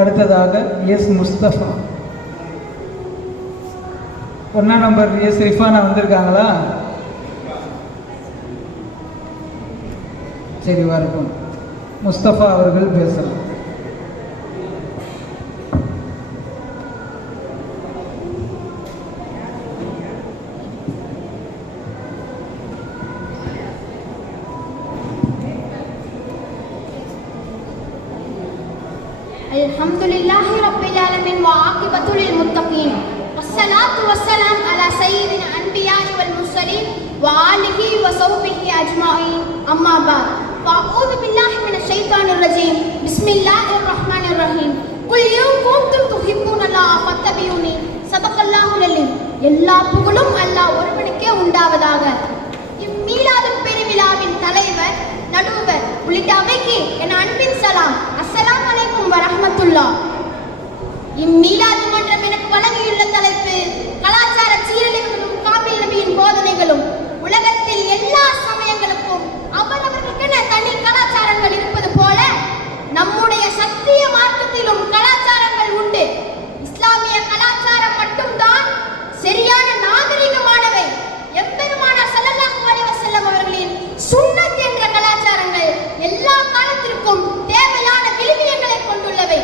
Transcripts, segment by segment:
அடுத்ததாக எஸ் முஸ்தபா. 1ஆம் number S Rifana வந்திருக்காங்களா? சரி, வரட்டும். முஸ்தபா அவர்கள் பேசலாம். அல்ஹம்துலில்லாஹி ரப்பில் ஆலமீன் வ ஆகிபத்துல் முத்தகீன் வஸ்ஸலாத்து வஸ்ஸலாம் அலா சய்யிதில் அன்பியாஇ வல் முர்ஸலீன் வ ஆலிஹி வ ஸஹ்பிஹி அஜ்மஈன். அம்மா பஅத். ஃபஅஊது பில்லாஹி மினஷ் ஷைத்தானிர் ரஜீம். பிஸ்மில்லாஹிர் ரஹ்மானிர் ரஹீம். குல் இன் குன்தும் துஹிப்பூனல்லாஹ ஃபத்தபியூனி. ஸதகல்லாஹுல் அலீம். எல்லா புகழும் அல்லாஹ் ஒருவனுக்கே உண்டாவதாக. இம்மீலாது பெருவிழாவின் தலைவர், நடுவர் உள்ளிட்ட அவைக்கு என் அன்பின் சலாம். அஸ்ஸலாமு அலைக்கும் வரஹ்மத்துல்லாஹ். இம்மீலாது மன்றம் எனக்கு வழங்கியுள்ள தலைப்பு கலாச்சார சீரழிவுகளும் காபில் நபியின் போதனைகளும். உலகத்தில் எல்லா சமயங்களுக்கும் அவரவர்களுக்கென தனி கலாச்சாரங்கள் இருப்பது போல நம்முடைய சத்திய மார்க்கத்திலும் கலாச்சாரங்கள் உண்டு. இஸ்லாமிய கலாச்சாரம் மட்டும்தான் சரியான நாகரிகமானவை. எம்பெருமானார் ஸல்லல்லாஹு அலைஹி வஸல்லம் அவர்களின் சுன்னத் என்ற கலாச்சாரங்கள் எல்லா காலத்திற்கும் தேவையான விழுமியங்களை கொண்டுள்ளவை.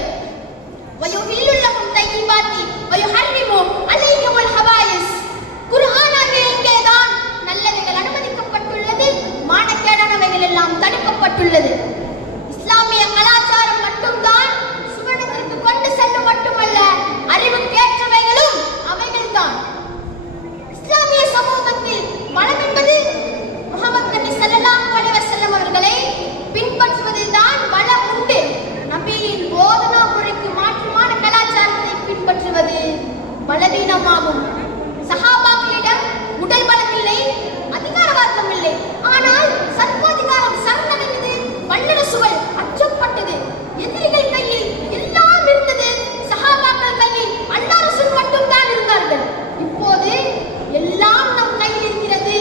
வயுஹில்லு லகும் தய்யிபாத்தி வயுஹர்ரிமு அலைஹிமுல் ஹபாயிஸ். குர்ஆனில் எங்கேதான் நல்லவைகள் அனுமதிக்கப்பட்டுள்ளது, மானக்கேடானவைகள் எல்லாம் தடுக்கப்பட்டுள்ளது. இஸ்லாமிய கலாச்சாரம் மட்டும்தான் சுவனத்திற்கு கொண்டு செல்லும் மட்டுமல்ல, அறிவுக்கேற்றவைகளும் அவைகள்தான். இஸ்லாமிய சமூகத்தில் மனம் என்பது முஹம்மது நபி ஸல்லல்லாஹு அலைஹி வஸல்லம் அவர்களை பின்பற்றுவதில் தான் பலம் உண்டு. நபியின் போதனா முறைக்கு மாற்றமான கலாச்சாரத்தை பின்பற்றுவது பலவீனமாகும். சஹாபாக்களிடம் உடல் பலம் இல்லை, அதிகாரவாதம் இல்லை, ஆனால் சர்வாதிகாரம் சரணடைந்தது, வல்லரசுகள் அச்சப்பட்டது, எதிரிகள் கையில் எல்லாம் இருந்தது, சஹாபாக்கள் கையில் அல்லாஹ் ரசூல் மட்டும்தான் இருந்தார்கள். இப்போது எல்லாம் நம் கையில் இருக்கிறது,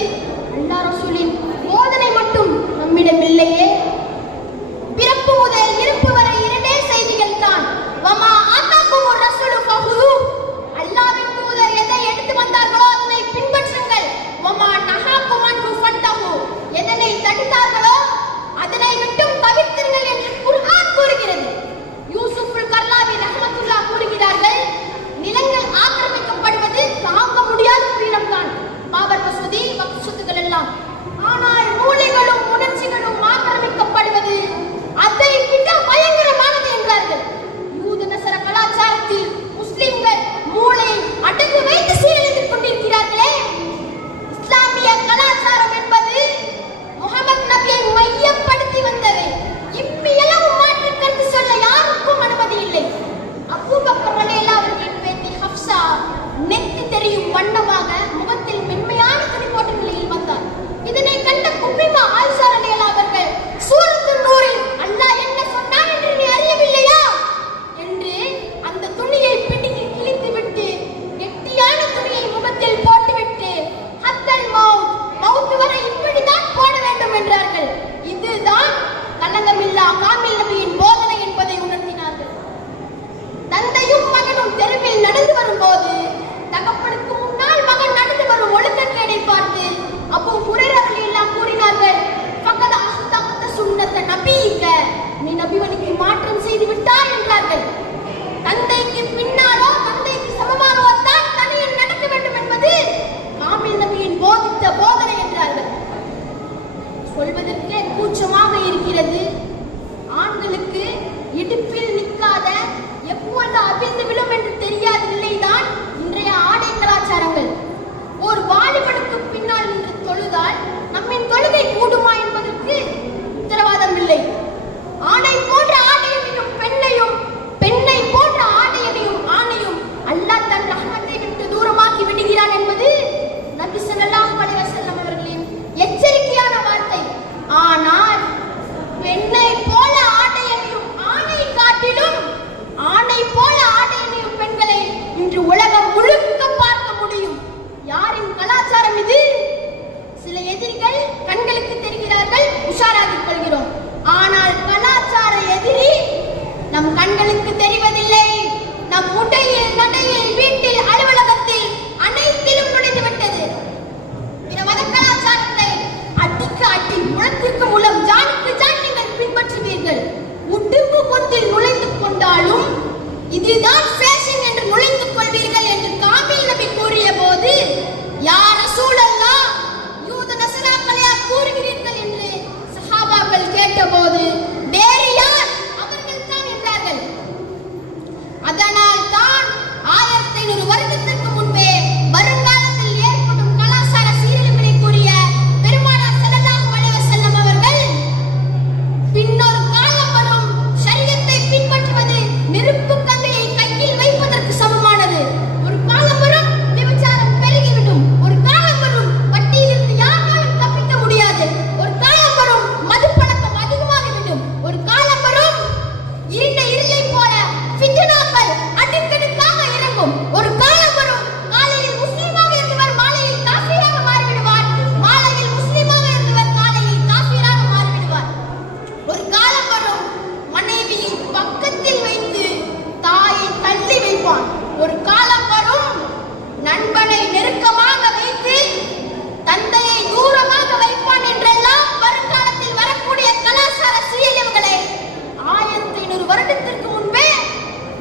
அல்லாஹ் ரசூலின் போதனை மட்டும் நம்மிடம் இல்லையே. பிறப்பு முதல் இருப்பு வரை இரண்டே செய்திகள் தான். வமா ஆதாகுமுர் ரசூலு ஃபஹுது. அல்லாஹ்வின் தூதர் எதை நம் உடையில் நடையில் வீட்டில் அலுவலகத்தில் அனைத்திலும் நுழைந்துவிட்டது. பிற மத கலாச்சாரத்தை அடிக்கு அடி முழத்திற்கு மூலம் ஜானுக்கு ஜான் நீங்கள் பின்பற்றுவீர்கள். உடுப்பு கொத்தில் நுழைந்து கொண்டாலும் இதுதான் ஃபேஷன் என்று நுழைந்து கொள்வீர்கள் என்று காமில் நபி கூறிய போது, யா ரசூலல்லாஹ், யூத நஸராக்களையா கூறுகிறீர்கள் என்று சஹாபாக்கள் கேட்டபோது, வேறு யார், அவர்கள் தான் என்றார்கள். அதனால் தான் 1500 வருடத்திற்கு முன்பே வருங்காலத்தில் ஏற்படும் கலாச்சார சீரழிவுகளை கூறிய பெருமானார் ஸல்லல்லாஹு அலைஹி வஸல்லம் அவர்கள், பின்னொரு காலம் வரும், ஷரியத்தை பின்பற்றுவது நெருப்பு கங்கையை கையில் வைப்பதற்கு சமமானது. ஒரு காலம் வரும், விபச்சாரம் பெருகிவிடும். ஒரு காலம் வரும், வட்டியிலிருந்து யாராலும் தப்பிக்க முடியாது. ஒரு காலம் வரும், மதுப்பழக்கம் அதிகமாகிவிடும். ஒரு காலம் வரும், இருண்ட இருளை போல ஃபித்னாக்கள் அடுக்கடுக்காக இறங்கும். ஒரு காலம் வரும், காலையில் முஸ்லிமாக இருந்தவர் மாலையில் காஃபிராக மாறிவிடுவார். மாலையில் முஸ்லிமாக இருந்தவர் காலையில் காஃபிராக மாறிவிடுவார். ஒரு காலம் வரும், மனைவியை பக்கத்தில் வைத்து தாயை தள்ளி வைப்பான். ஒரு காலம் வரும், நண்பனை நெருக்கமாக வைத்து தந்தையை தூரமாக வைப்பான் என்றெல்லாம் வருங்காலத்தில் வரக்கூடிய கலாச்சார சீரழிவுகளை 1500 வருடத்திற்கு முன்பே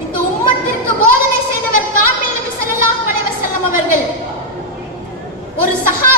இந்த உம்மத்திற்கு போதனை செய்தவர் காமில் நபி ஸல்லல்லாஹு அலைஹி வஸல்லம் அவர்கள். ஒரு சஹா